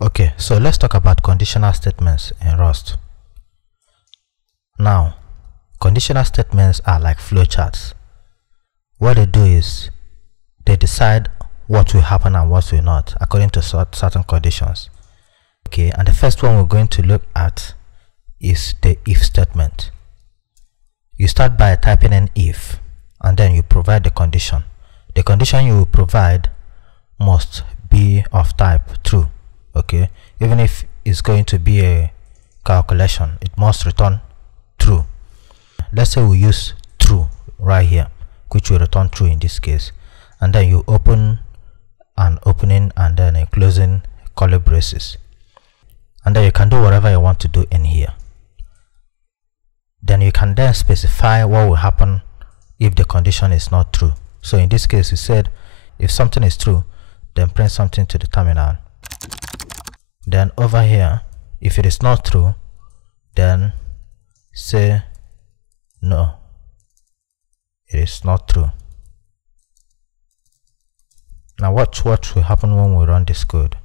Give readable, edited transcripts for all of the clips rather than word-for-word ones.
Okay, so let's talk about conditional statements in Rust. Now, conditional statements are like flowcharts. What they do is they decide what will happen and what will not according to certain conditions. Okay, and the first one we're going to look at is the if statement. You start by typing in if, and then you provide the condition. The condition you will provide must be of type true. Okay, even if it's going to be a calculation, it must return true. Let's say we use true right here, which will return true in this case, and then you open an opening and then a closing curly braces, and then you can do whatever you want to do in here. Then you can then specify what will happen if the condition is not true. So in this case, we said if something is true, then print something to the terminal. Then over here, if it is not true, then say no, it is not true. Now watch what will happen when we run this code.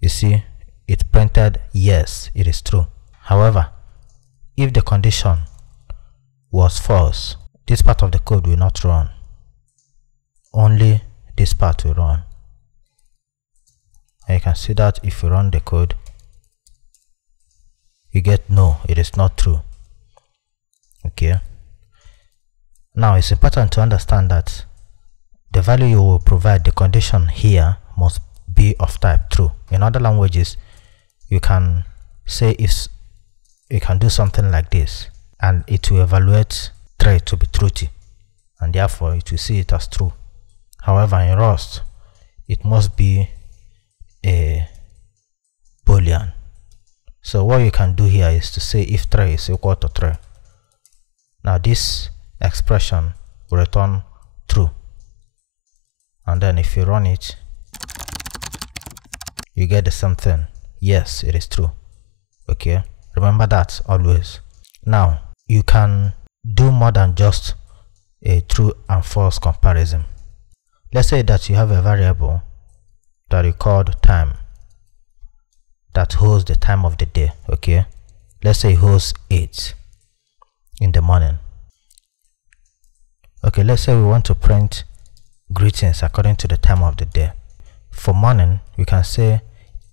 You see, it printed yes, it is true. However, if the condition was false, this part of the code will not run. Only this part will run. And you can see that if you run the code, you get no, it is not true. Okay. Now it's important to understand that the value you will provide, the condition here, must be of type true. In other languages, you can say if you can do something like this, and it will evaluate try to be truthy, and therefore it will see it as true. However, in Rust, it must be a boolean. So what you can do here is to say if try is equal to try. Now this expression will return true, and then if you run it, you get the same thing. Yes, it is true. Okay, remember that always. Now you can do more than just a true and false comparison. Let's say that you have a variable that you called time that holds the time of the day. Okay, let's say it holds 8 in the morning. Okay, let's say we want to print greetings according to the time of the day. For morning, we can say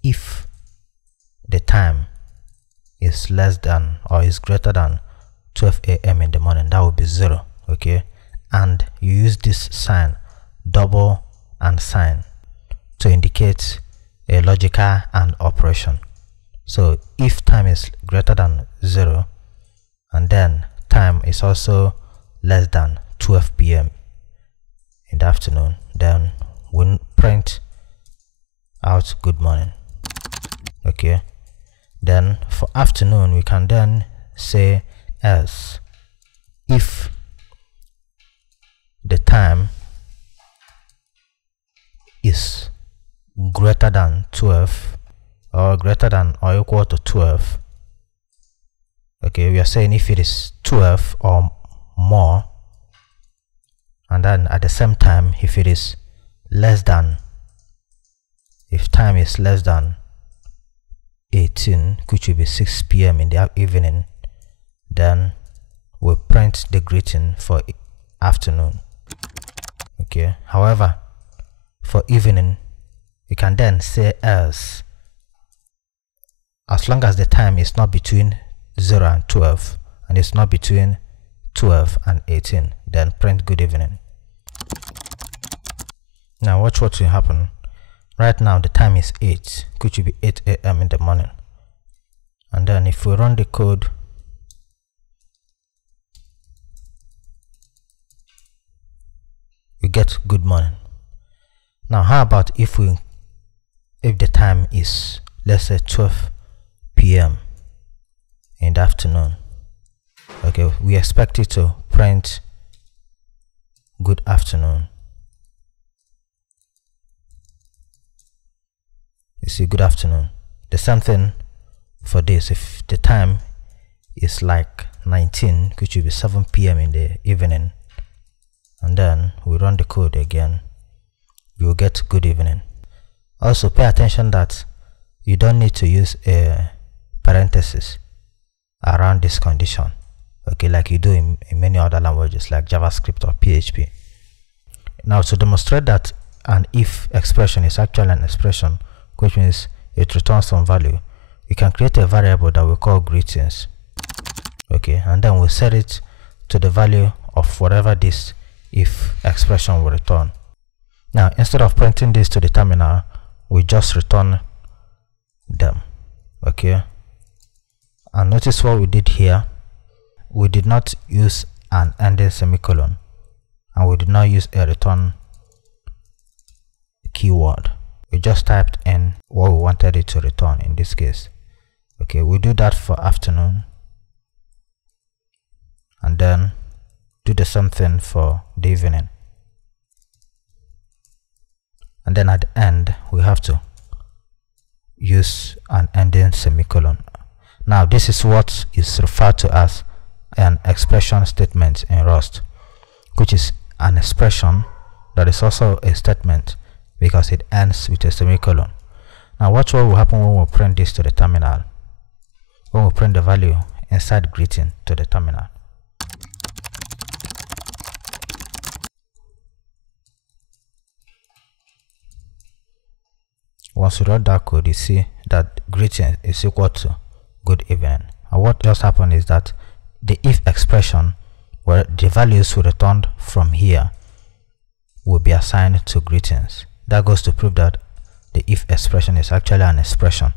if the time is less than or is greater than 12 a.m. in the morning, that would be 0. Okay, and you use this sign, double and sign, to indicate a logical and operation. So if time is greater than 0 and then time is also less than 12 p.m. in the afternoon, then we'll print out good morning. Okay, then for afternoon, we can then say else if the time is greater than 12 or greater than or equal to 12. Okay, we are saying if it is 12 or more, and then at the same time if it is less than, if time is less than 18, which will be 6 p.m. in the evening, then we'll print the greeting for afternoon. Okay, however, for evening, we can then say else as long as the time is not between 0 and 12 and it's not between 12 and 18, then print good evening. Now watch what will happen. Right now the time is 8, which will be 8 a.m. in the morning, and then if we run the code, we get good morning. Now how about if the time is, let's say, 12 p.m. in the afternoon? Okay, we expect it to print good afternoon. You see, good afternoon. The same thing for this. If the time is like 19, which will be 7 p.m. in the evening, and then we run the code again, you will get good evening. Also pay attention that you don't need to use a parenthesis around this condition, okay, like you do in many other languages like JavaScript or PHP. Now, to demonstrate that an if expression is actually an expression, which means it returns some value, you can create a variable that we call greetings, okay, and then we'll set it to the value of whatever this if expression will return. Now, instead of printing this to the terminal, we just return them, okay. And notice what we did here. We did not use an ending semicolon, and we did not use a return keyword. We just typed in what we wanted it to return in this case. Okay, we do that for afternoon, and then do the same thing for the evening, and then at the end we have to use an ending semicolon. Now, this is what is referred to as an expression statement in Rust, which is an expression that is also a statement because it ends with a semicolon. Now, watch what will happen when we print this to the terminal, when we print the value inside greeting to the terminal. Once you run that code, you see that greeting is equal to good evening. And what just happened is that the if expression, where the values we returned from here, will be assigned to greetings. That goes to prove that the if expression is actually an expression